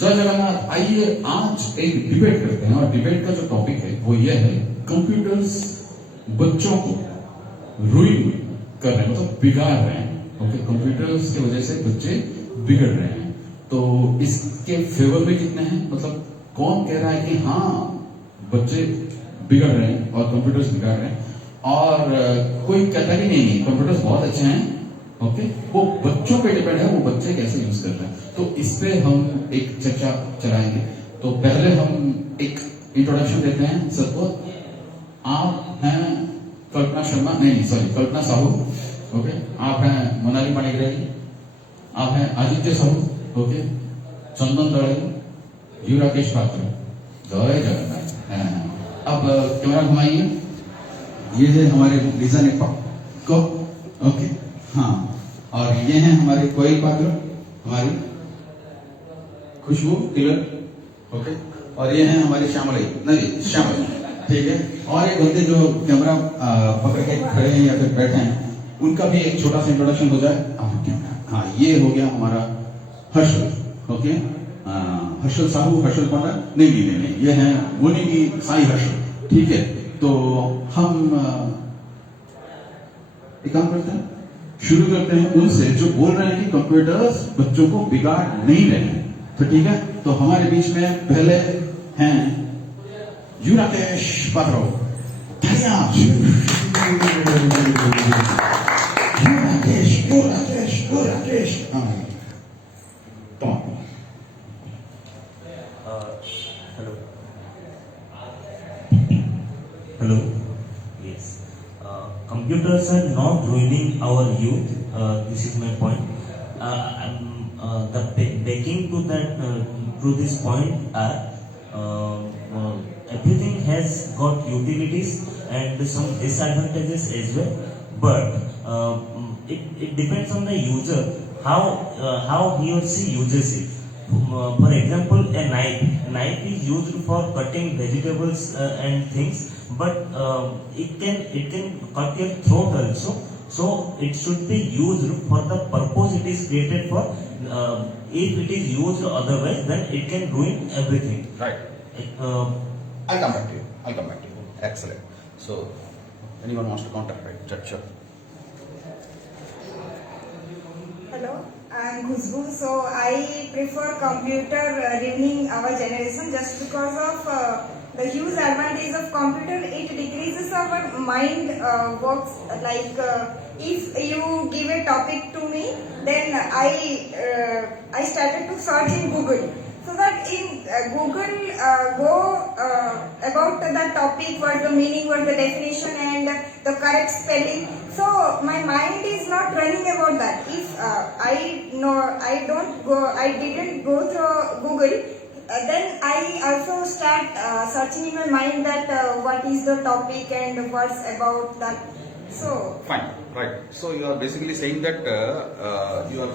जय जगन्नाथ। आइए आज एक डिबेट करते हैं, और डिबेट का जो टॉपिक है वो ये है, कंप्यूटर्स बच्चों को रूइन कर रहे हैं, मतलब बिगाड़ रहे हैं। ओके, कंप्यूटर्स की वजह से बच्चे बिगड़ रहे हैं। तो इसके फेवर में कितने हैं, मतलब कौन कह रहा है कि हाँ बच्चे बिगड़ रहे हैं और कंप्यूटर्स बिगाड़ रहे हैं, और कोई कहता कि नहीं कंप्यूटर्स बहुत अच्छे हैं। ओके, वो बच्चों पे डिपेंड है, वो बच्चे कैसे यूज कर रहे हैं। तो इस पे हम एक चर्चा चलाएंगे। तो पहले हम एक इंट्रोडक्शन देते हैं सबको। आप हैं कल्पना शर्मा, नहीं सॉरी कल्पना साहू। ओके, आप हैं मोनाली पाणिग्राही, आप हैं आदित्य साहू। Okay, Chandan Dade, you Rakesh Patra. जय जगन्नाथ। अब कैमरा घुमाइए। ये है हमारे लीजा को। ओके, हाँ, और ये हैं हमारे कोयल पात्र, हमारी खुशबू टिलर। ओके, और ये हैं हमारी श्यामलाई, नहीं श्यामल, ठीक है। और ये बंदे जो कैमरा पकड़ के खड़े हैं या फिर बैठे हैं, उनका भी एक छोटा सा इंट्रोडक्शन हो जाए। हाँ, ये हो गया हमारा हर्षल। ओके, हर्षल साहू, हर्षल पांडा, नहीं, ये है मुनि की साई हर्षल, ठीक है। तो हम एक काम करते हैं, शुरू करते हैं उनसे जो बोल रहे हैं कि कंप्यूटर्स बच्चों को बिगाड़ नहीं रहे हैं। तो ठीक है, तो हमारे बीच में पहले हैं you Rakesh Patro. You Rakesh. Hello. Yes. Computers are not ruining our youth. This is my point. The backing to this point are everything has got utilities and some disadvantages as well. But it depends on the user how he or she uses it. For example, a knife is used for cutting vegetables and things, but it can cut your throat also. So it should be used for the purpose it is created for. If it is used otherwise, then it can ruin everything. Right. I'll come back to you. Excellent. So anyone wants to contact, right? Sure. Hello, I'm Khushbu. So I prefer computer ruining our generation just because of the huge advantage of computer. It decreases our mind works. Like if you give a topic to me, then I started to search in Google. So that in Google go about the topic, what the meaning, what the definition, and the correct spelling. So my mind is not running about that. If I didn't go through Google, then I also start searching in my mind that what is the topic and what's about that. So Fine, right. So you are basically saying that you are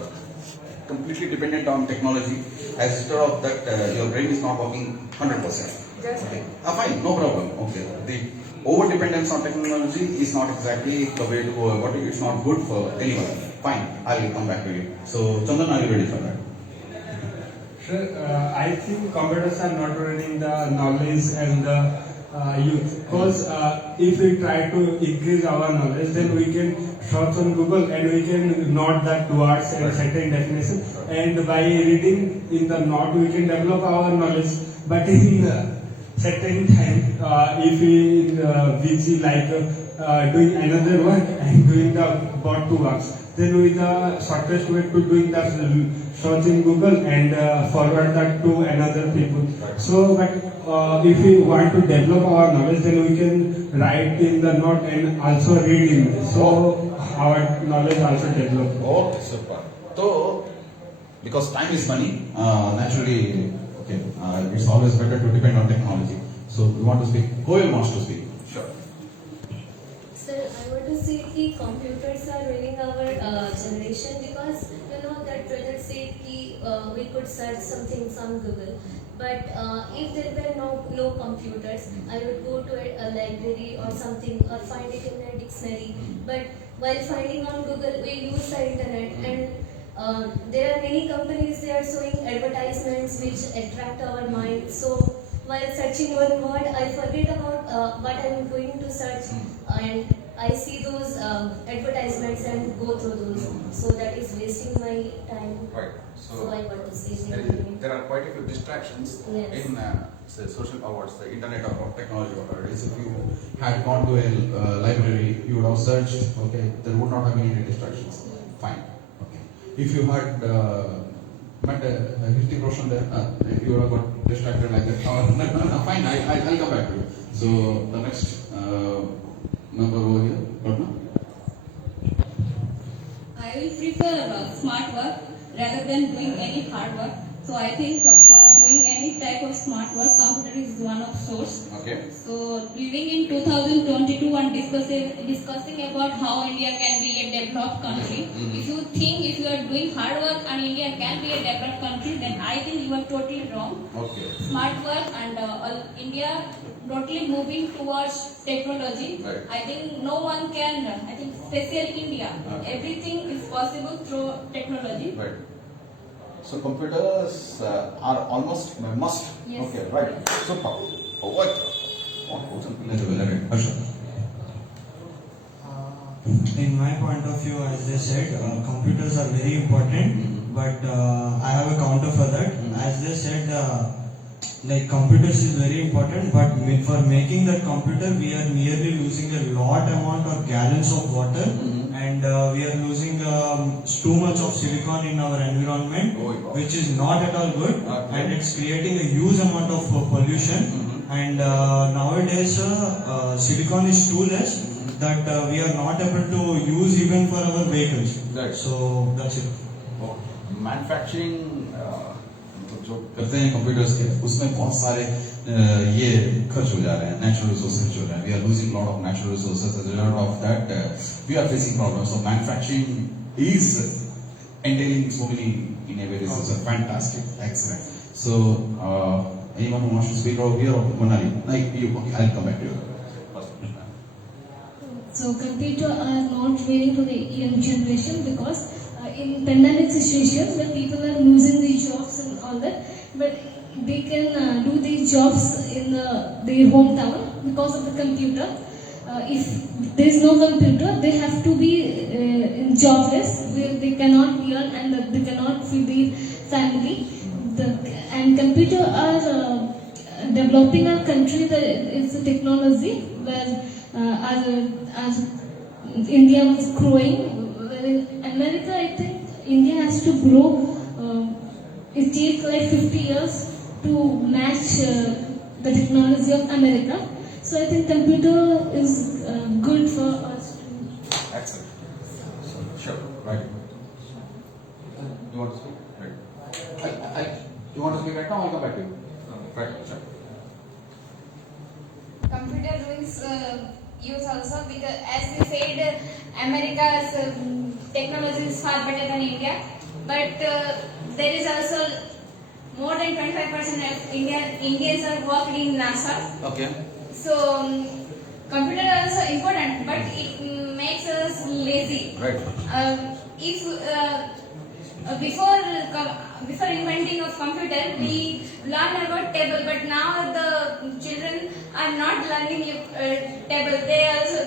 completely dependent on technology, as instead of that your brain is not working 100%. just Okay. Fine, no problem. Okay. The over dependence on technology is not exactly the way to go about it. It's not good for anyone. Fine, I will come back to you. So Chandan, are you ready for that? Sir, I think computers are not running the knowledge and the youth. Because if we try to increase our knowledge, then we can search on Google and we can note that words and certain definition. And by reading in the note, we can develop our knowledge. But in certain time, if we busy like doing another work and doing the both two works, then with the shortest way to doing that search in Google and forward that to another people. So, but if we want to develop our knowledge, then we can write in the note and also read in. So our knowledge also develop. Okay, super. So, because time is money, naturally, okay, it's always better to depend on technology. So, we want to speak. Koel wants to speak. Sure. Sir, I want to say that computers are ruining our generation because you know that whether say we could search some things on Google, but if there were no computers, I would go to a library or something or find it in a dictionary. But while finding on Google, we use the internet and there are many companies, they are showing advertisements words which attract our mind. So while searching one word, I forget about what I am going to search, and I see those advertisements and go through those. So that is wasting my time. Right. So I want to say There are quite a few distractions Yes. in say social awards, the internet or Technology, whatever it is. If you had gone to a library, you would have searched. Okay, there would not have been any distractions. Fine. Okay. If you had met a Hrithik Roshan there, you would have got distracted like that. No, fine. I'll come back to you. So the next number over here, Ratna. I will prefer smart work rather than doing any hard work. So I think for doing any type of smart work, computer is one of source. Okay. So living in 2022 and discussing about how India can be a developed country. If you think if you are doing hard work and India can be a developed country, then I think you are totally wrong. Okay. Smart work and India totally moving towards technology. Right. I think no one can, I think especially India, everything is possible through technology. Right. So computers are almost a must. Yes. Okay. Right. Super. What? In my point of view, as they said, computers are very important, but I have a counter for that. As they said, like computers is very important, but for making that computer, we are merely losing a lot amount of gallons of water, and we are losing too much of silicon in our environment, which is not at all good, and it's creating a huge amount of pollution. And nowadays, silicon is too less that we are not able to use even for our vehicles. Right. So that's it. Manufacturing जो करते हैं computers के, उसमें बहुत सारे ये खर्च हो जा रहे हैं, नेचुरल रिसोर्सेज खर्च हो रहे हैं. We are losing lot of natural resources. As a result of that we are facing problems. So manufacturing is entailing so many innovations. It's a fantastic, excellent. So anyone who wants to speak over here, or Monali, like you, okay, I'll come back to you. So computer are not really for the young generation because in pandemic situation where people are losing their jobs and all that, but they can do these jobs in their hometown because of the computer. If there is no computer, they have to be jobless, where they cannot earn and they cannot feed their family. And computer are developing our country. It's a technology where as India was growing. In America, I think India has to grow. It takes like 50 years to match the technology of America. So I think computer is good for us. excellent. Sure. Right. You want to speak? Right. You want to speak right now? I'll come back to you. Right. Sure. Computer ruins youth also because, as we said, America's technology is far better than India. But there is also more than 25% of Indians are working in NASA. Okay. So computer are also important, but it makes us lazy. Right. If before inventing of computer, we learn about table, but now the children are not learning table.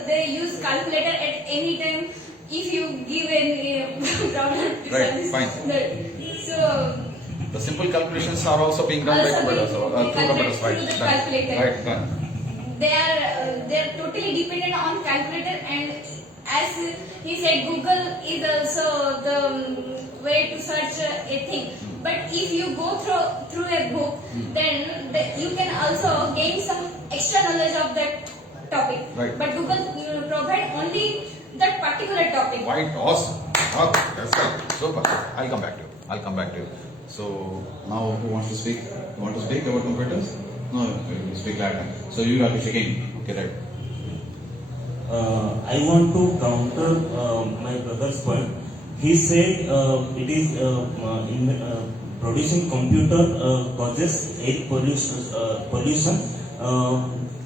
They use calculator at any time. If you give any problem, Right. Fine. So The simple calculations are also being done by computers. Through computers, right? through the Done. calculator. Right. Done. they are totally dependent on calculator, and as he said, Google is also the way to search a thing. But if you go through a book, then you can also gain some extra knowledge of that topic. Right. But Google provide only that particular topic. Quite awesome. Okay, that's right. Super. I'll come back to you. So Now, who wants to speak? You want to speak about computers? No, you speak Latin. So you have to check in. Okay, right. I want to counter my brother's point. He said it is producing computer causes air pollution.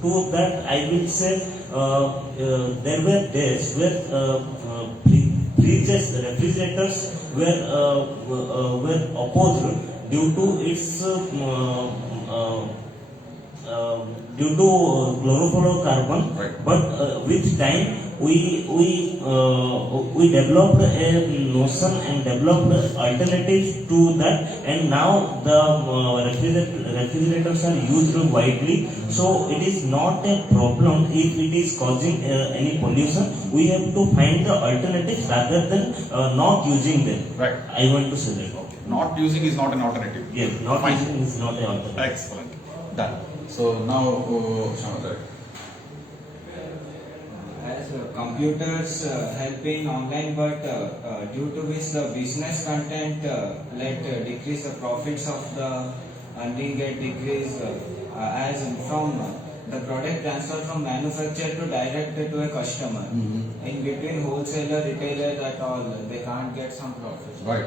To that, I will say there were days where refrigerators were opposed due to its due to chlorofluorocarbon. Right. But with time we developed a notion and developed alternatives to that, and now the refrigerators are used widely. So it is not a problem if it is causing any pollution. We have to find the alternatives rather than not using them. Right. I want to say that. Not using is not an alternative. Yes, not Fine. using is not an alternative. Excellent. Done. So now, Shama, As computers help in online, but due to which the business content decrease the profits of the earning get decreased as from the product transfer from manufacturer to direct to a customer. In between wholesaler, retailer, that all they can't get some profits. right.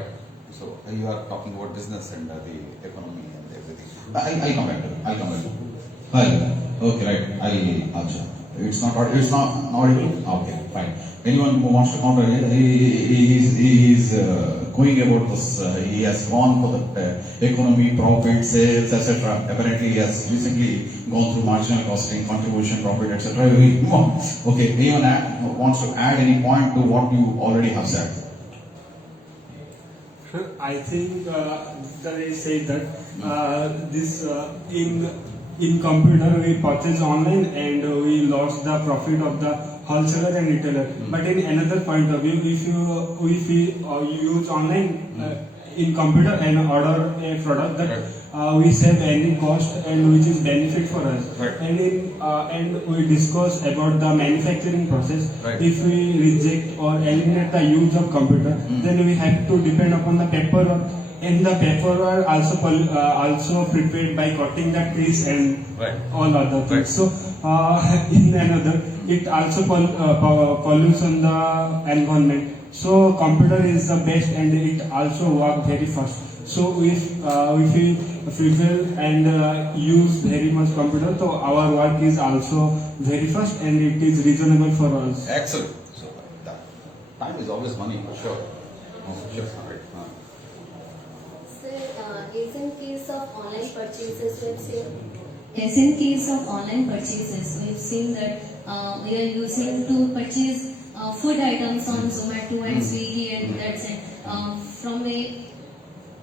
So you are talking about business and the economy and everything. I'll come back to it. I'll come back to it. Hi. Okay, right. It's not audible? Okay, fine. Anyone who wants to counter, he is going about this. He has gone for the economy, profit, sales, etc. Apparently, he has recently gone through marginal costing, contribution, profit, etc. We move on. Okay, anyone wants to add any point to what you already have said? I think that I say that this in computer we purchase online and we lost the profit of the wholesaler and retailer. But in another point of view, if we use online in computer and order a product, that we save any cost and which is benefit for us. Right. And we discuss about the manufacturing process. Right. If we reject or eliminate the use of computer, then we have to depend upon the paper. And the paper are also prepared by cutting the trees and Right. all other Right. things. So in another, it also pollutes on the environment. So computer is the best and it also work very fast. So if we fulfill and use very much computer, so our work is also very fast and it is reasonable for us. Excellent. So time is always money, for sure. Oh, sure. Right. Sir, is in case of online purchases, let's say, Yes, in case of online purchases, we've seen that we are using to purchase food items on Zomato and Swiggy, and that's it. From a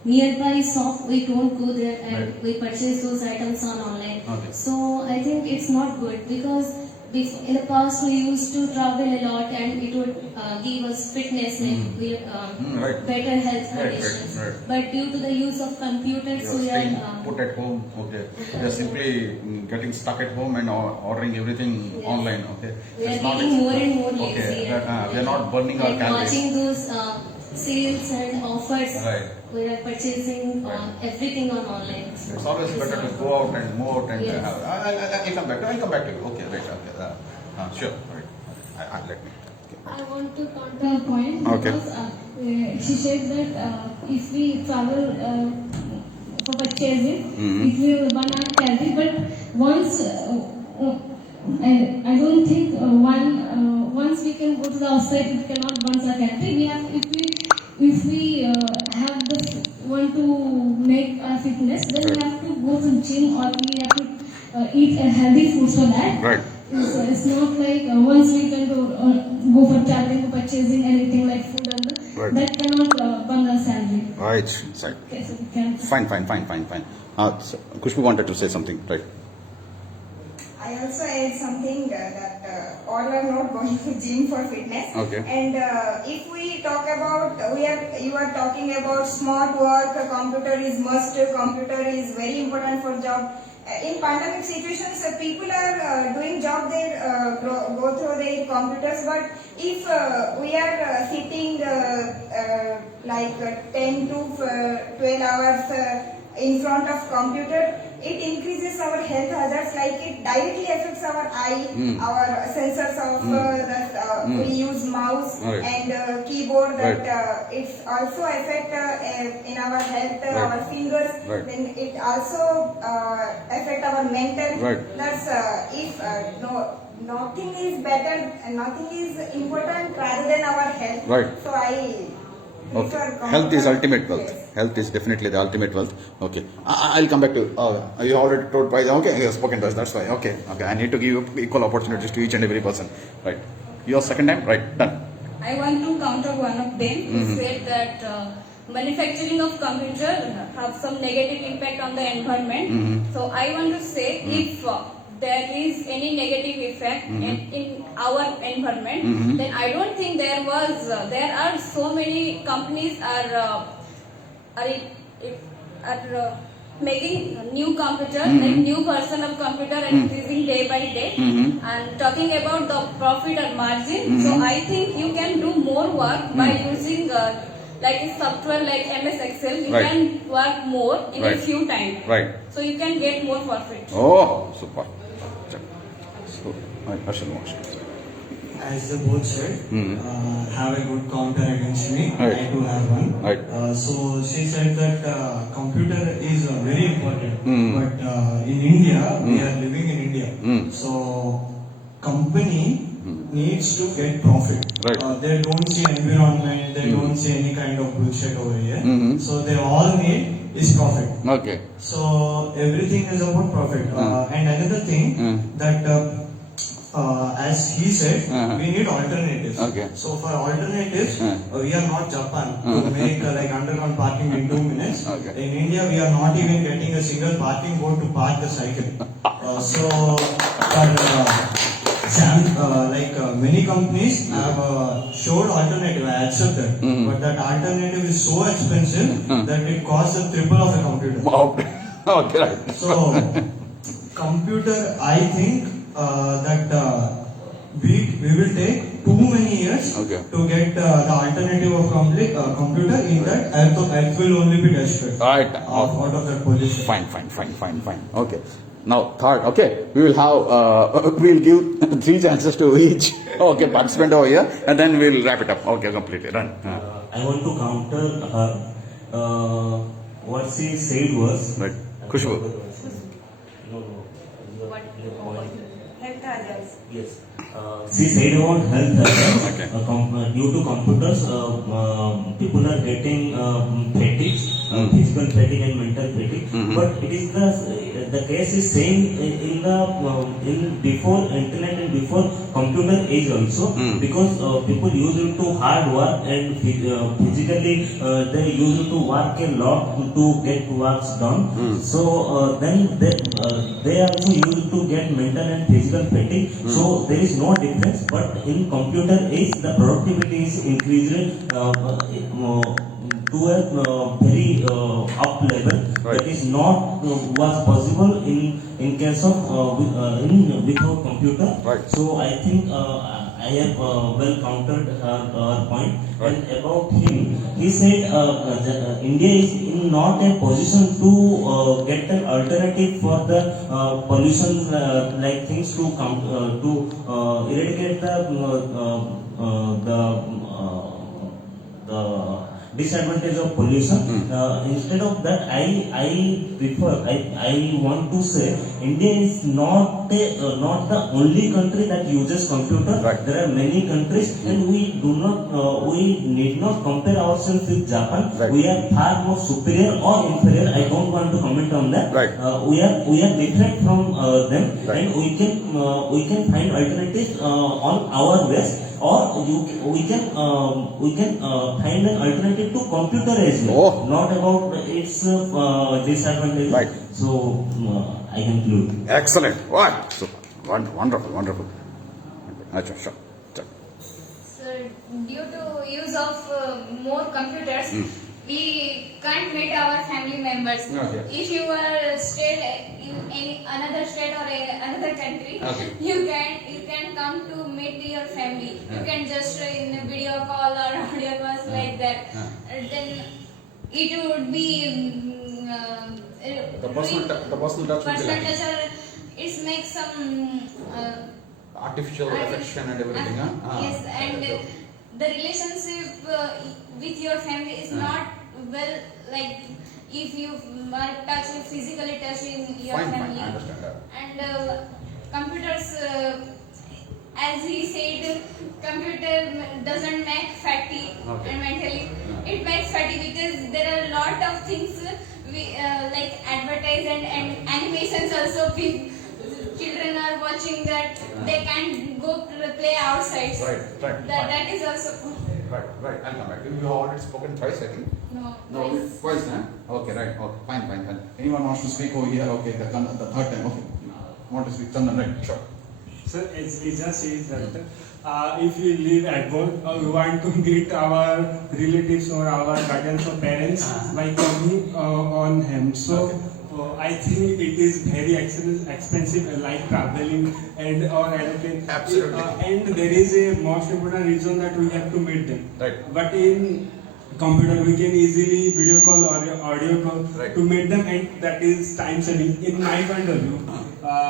nearby shop, we don't go there and we purchase those items on online. Okay. So I think it's not good because in the past we used to travel a lot and it would give us fitness, Right. better health Right, conditions. right. But due to the use of computers, You are we staying are put at home, okay. You are simply getting stuck at home and ordering everything Yes. online, okay. We are It's not getting more and more okay. lazy. We are not burning our Like calories. watching those sales and offers. Right. We are purchasing Right. everything on online. It's always better to go out and move out and Yes. I'll come back. I'll come back to you. Okay, right. Okay. Sure. Right. Let me. I want to counter a point Okay. because she said that if we travel for purchasing, it will burn our calorie. But once I don't think once we can go to the outside, it cannot burn our calorie. We have if we have the want to make our fitness, then we have to go to gym or we have to eat a healthy food for that. Right. It's not like once we can go for traveling, purchasing anything like food and Right. that cannot burn our salary. Right. Right. Okay, so we can. Fine. So, Kushbu wanted to say something, right? I also add something that all are not going to gym for fitness. Okay. And if we talk about, you are talking about smart work, computer is must, computer is very important for job. In pandemic situations, people are doing job, they go through their computers, but if we are sitting like 10 to 12 hours in front of computer, it increases our health hazards, like it directly affects our eye, our sensors of we use mouse Right. and keyboard, that Right. it's also affect in our health, Right. our fingers, Right. then it also affect our mental. Right. That's if nothing is better and nothing is important rather than our health. Right. So I prefer computer. Health is ultimate wealth. Yes. Health is definitely the ultimate wealth. Okay. I'll come back to you already told twice. Okay, you have spoken twice. That's why. Okay. I need to give equal opportunities to each and every person. Right. Your second time. Right. Done. I want to counter one of them who said that manufacturing of computer have some negative impact on the environment. So I want to say if there is any negative effect in our environment, then I don't think there are so many companies are making new computer, like new version of computer increasing day by day, and talking about the profit or margin. So I think you can do more work by using like a software like MS Excel. You Right. can work more in Right. a few times. Right. So you can get more profit. Oh, super. So, Harshal wants to. As the both said, have a good counter against me. Right. I do have one. Right. So she said that computer is very important, but in India we are living in India, so company needs to get profit. Right. They don't see environment, they don't see any kind of bullshit over here. So they all need is profit. Okay. So everything is about profit. And another thing that as he said, we need alternatives. Okay. So for alternatives, we are not Japan to make like underground parking in 2 minutes. Okay. In India, we are not even getting a single parking board to park the cycle. So for many companies have showed alternative. I accept that, but that alternative is so expensive that it costs the triple of a computer. Wow. Okay. Right. So, computer, I think that we will take too many years Okay. to get the alternative of computer. In that, earth will only be destroyed Right. out of that position. Fine. Okay. Now, third, okay, we will have, we'll give 3 chances to each, okay, participant over here, and then we'll wrap it up. Okay, completely, done. I want to counter her. What she said was. Right. Khushbu. No. Your point. Health hazards. Yes. She said about health hazards. Okay. Due to computers, people are getting fatigue, physical fatigue and mental fatigue. But it is the case is same in before internet and before computer age also, because people used to hard work and physically they used to work a lot to get works done. So then they also used to get mental and physical fatigue. So there is no difference, but in computer age the productivity is increased to a very up level. Right. That is not was possible in case of without computer. Right. So I think I have well countered her point. Right. And about him, he said India is in not a position to get an alternative for the pollution like things to eradicate the disadvantage of pollution. Instead of that, I want to say India is not the only country that uses computer. Right. There are many countries, and we need not compare ourselves with Japan. Right. We are far more superior or inferior. I don't want to comment on that. Right. We are different from them, Right. and we can find alternatives on our ways. Or we can find an alternative to computer as well. Oh. Not about its disadvantage. Right. So I conclude. Excellent. What? So, wonderful. Okay, sure. So due to use of more computers, we can't meet our family members. Okay. If you are stayed in any another state or another country, Okay. you can come to meet your family. You can just in a video call or audio calls like that. Then it would be The personal touch will be personal lacking. touch, or it makes some Artificial affection and everything, huh? yes, and the relationship with your family is not well, like if you are physically touching your Fine, family. I understand that. And computers as he said, computer doesn't make fatty Okay. and mentally. It makes fatty because there are a lot of things we like advertise and animations also. Children are watching that they can go play outside. Right. That is also. Right. I'll come back. You have already spoken twice, I think. No. Twice, huh? Okay, right. Okay, fine. Anyone wants to speak over here? Okay, the third time. Okay. Want to speak? Chandan, right? Sure. So it just says that if we live abroad, we want to meet our relatives or our guardians or parents by coming on him. So I think it is very expensive, like traveling and or anything. Absolutely. And there is a most important reason that we have to meet them. Right. But in computer we can easily video call or audio call Right. to meet them, and that is time saving. In my point of view,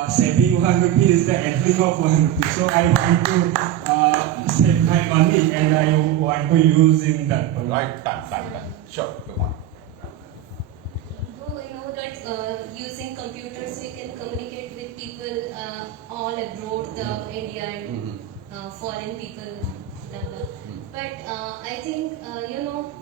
saving 1 rupee is the admin of 1 rupee. So I want to save my money and I want to use in that. Right. Done. Sure. Go on. Though we know that using computers we can communicate with people all abroad, India and foreign people. Blah, blah. But I think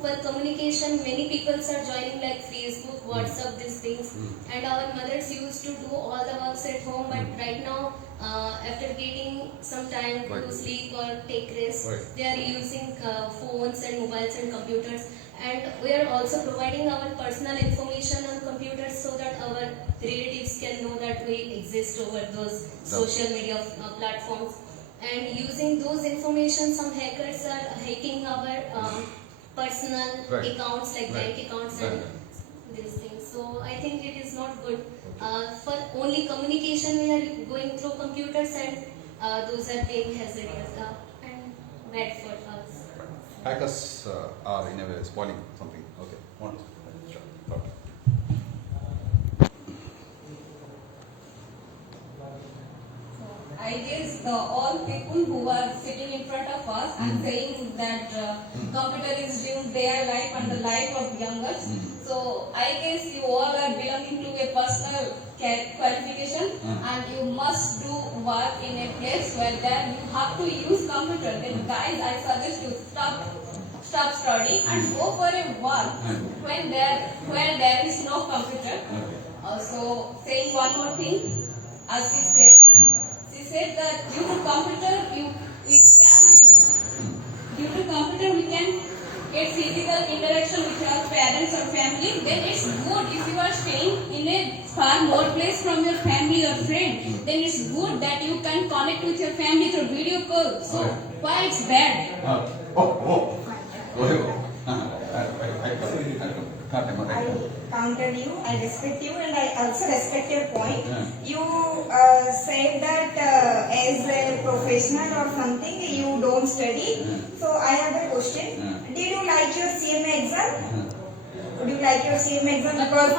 for communication many people are joining like Facebook, WhatsApp, these things, and our mothers used to do all the works at home. But right now, after getting some time to sleep or take rest, Right. they are using phones and mobiles and computers. And we are also providing our personal information on computers so that our relatives can know that we exist over those social media platforms. And using those information, some hackers are hacking our personal Right. accounts like Right. bank accounts Right. and these things. So I think it is not good. For only communication we are going through computers, and those are being hazardous and bad for us. Hackers are in a way spoiling something. Okay. Want to speak? Sure. Okay. I guess all people who are sitting in front of us and saying that computer is doing their life and the life of youngers. So I guess you all are belonging to a personal qualification and you must do work in a place where then you have to use computer. Then guys, I suggest you stop studying and go for a work when there is no computer. Also saying one more thing, as she said that due to computer we can get physical interaction with our parents or family. Then it's good if you are staying in a far more place from your family or friend. Then it's good that you can connect with your family through video call. So why it's bad? I counter you, I respect you, and I also respect your point. You said that as a professional or something, you don't study. So I have a question. Did you like your CMA exam? Would you like your CMA exam? Because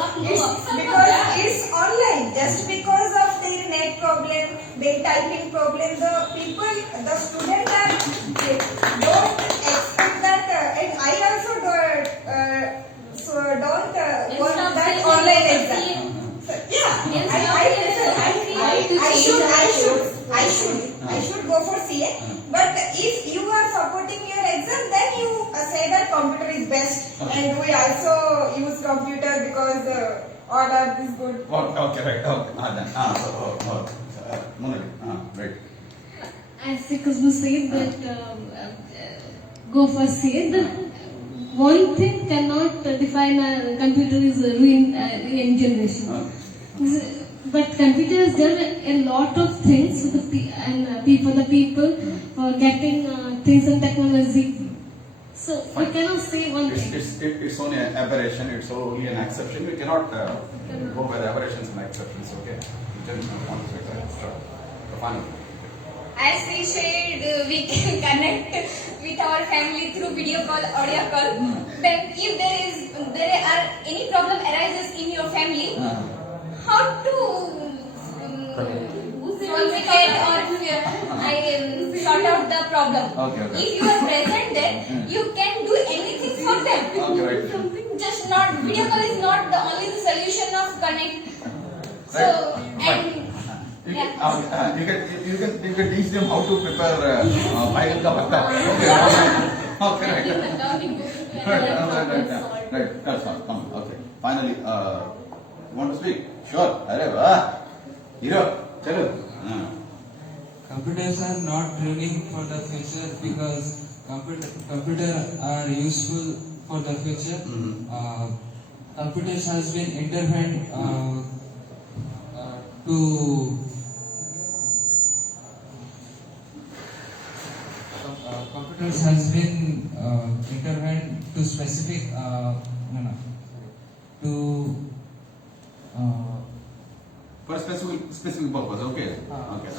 it's online. Just because of their net problem, their typing problem, the students don't expect that. And I also don't want that online exam. I should go for CA. But if you are supporting your exam, then you say that computer is best, and we also use computer because all art is good. Okay, right. Okay. Right. As Kuzma said that go for CA, the one thing cannot define a computer is ruin young generation. But computer has done a lot of things for the people for getting things and technology. So we cannot say one thing. It's only an aberration. It's only an exception. We cannot go by the aberrations and exceptions. Okay. You can want to say that. Sure. The final. As we said, we can connect with our family through video call, audio call. Then if there are any problem arises in your family, how to communicate or sort out the problem. Okay. If you are present there, you can do anything for them. Okay, right. Just not, video call is not the only solution of connect. So, and You can teach them how to prepare Baigan ka patta. Okay, right. Right. That's fine. Come on. Okay. Finally, you want to speak? Sure. Arey wah. Hero. Chalo. Computers are not ruining for the future because computers are useful for the future. Computers has been intervened computers has been intervened to specific For a specific purpose. Okay. Okay.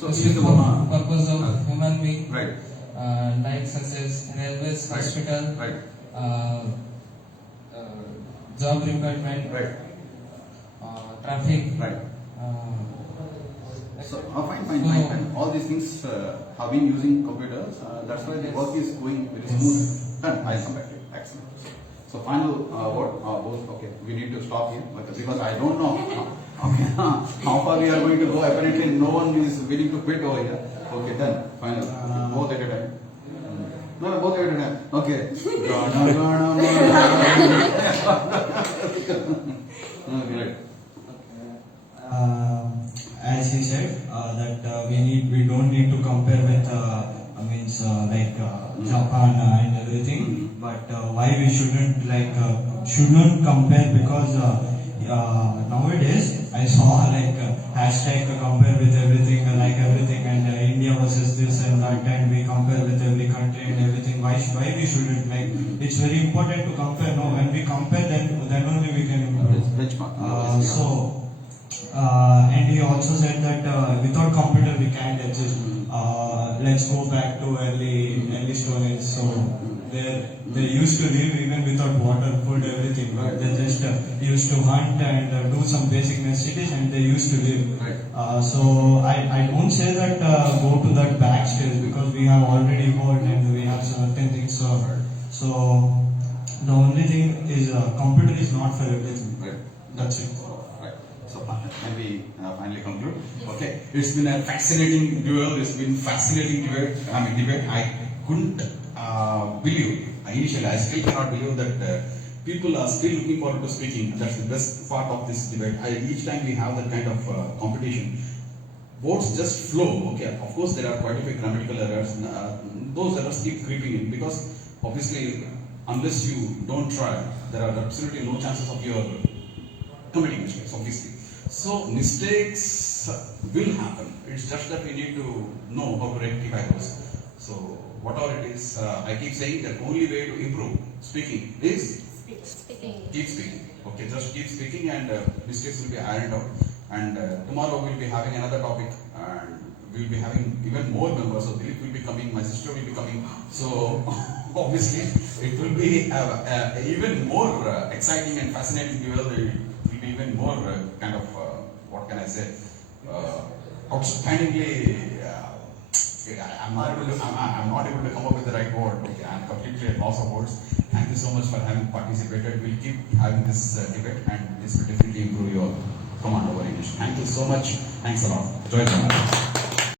So specific purpose of human being, right. Like such as railways, Right. hospital, Right. job requirement, Right. traffic. Right. So fine. All these things have been using computers. That's why the work is going very smooth. Done. I'll come back to it. Excellent. So final word. Both. Okay. We need to stop here because I don't know. Okay. How far we are going to go? Apparently, no one is willing to quit over here. Okay. Done. Final. Both at a time. No, both at a time. Okay. Okay. Right. As he said, that we don't need to compare with Japan and everything. But why we shouldn't compare because nowadays I saw hashtag compare with everything and India versus this and that and we compare with every country and everything. Why we shouldn't it's very important to compare. No, when we compare then only we can improve. Benchmark. And he also said that without computer we can't exist. Let's go back to early Stone Age. So they used to live even without water, food, everything. But they just used to hunt and do some basic necessities, and they used to live. Right. So I don't say that go to that back stage because we have already evolved and we have certain things. So the only thing is computer is not for everything. Right. That's it. So can we finally conclude? Okay, it's been a fascinating duel. It's been fascinating debate. I couldn't believe initially. I still cannot believe that people are still looking forward to speaking. That's the best part of this debate. Each time we have that kind of competition, votes just flow. Okay, of course there are quite a few grammatical errors. Those errors keep creeping in because obviously unless you don't try, there are absolutely no chances of your committing mistakes. Obviously. So mistakes will happen. It's just that we need to know how to rectify those. So whatever it is, I keep saying that only way to improve speaking is keep speaking. Okay, just keep speaking and mistakes will be ironed out. And tomorrow we'll be having another topic and we'll be having even more members. So Dilip will be coming, my sister will be coming. So obviously it will be even more exciting and fascinating duel. Even more what can I say, outstandingly, I'm not able to come up with the right word. Okay, I'm completely at loss of words. Thank you so much for having participated. We'll keep having this debate and this will definitely improve your command over English. Thank you so much. Thanks a lot. Joy.